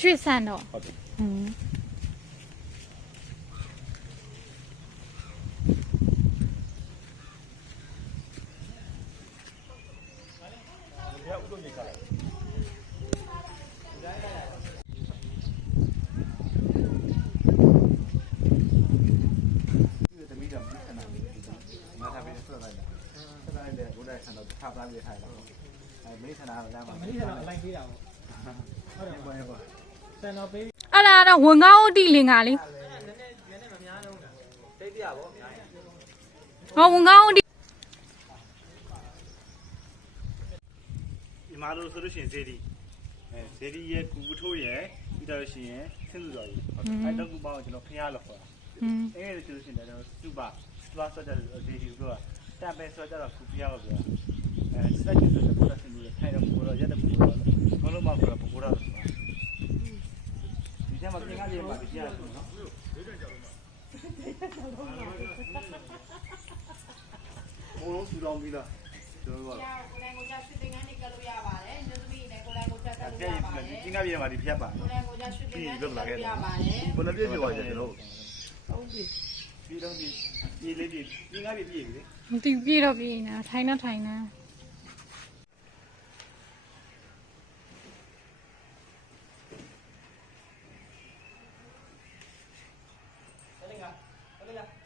ရွှေ့ဆန်တော့အဲ့ဒါတော့ဝန်ကောင်းအတိလင်္ကာလေဟောဝန်ကောင်းအတိဒီမှာလို့ဆိုလို့ရှိရင်ဇေဒီဇေဒီရဲ့ကူပထိုးရဲ့ပြီးတော့ရှိရင်ဆင်းလူတော်ကြီးအဲ့တော့ကူပေါင်းကျွန်တော်ဖျားလို့ခေါ်တာအဲ့ဒါဆိုလို့ရှိရင်တော့စူပါဆွတ်တဲ့ဇေဒီကတံပဲဆွတ်တော့ကူဖျားလို့ပြောစက်ကြီးဆိုတော့ပေါ်လာစင်လို့ထိုင်တော့ပေါ်တော့ရက်တဲ့ပေါ်တော့ဘလုံးမှာပေါ်တော့ပေါ်တော့ဒီကျမှပြင်ကားလေးမှာပြရအောင်နော်ဘလုံးဆူတော်ပြီးလားကျွန်တော်ကကိုယ်တိုင်ကိုကြရွှေတင်ကန်းနေကလို့ရပါတယ်ညသမီးနဲ့ကိုယ်တိုင်ကိုကြတက်လို့ရပါတယ်ပြင်ကားပြင်မှာဒီဖြတ်ပါကိုယ်တိုင်ကိုကြရွှေတင်ကန်းနေကလို့ရပါတယ်ဘယ်လိုပြည့်ပြပါလဲကျွန်တော်ဟုတ်ပြီပြီးတော့ဒီလေးပြပြင်ကားပြည့်ပြီလေမသိပြေတော့ပြေနေတာထိုင်တော့ထိုင်နေ来那个，来那个。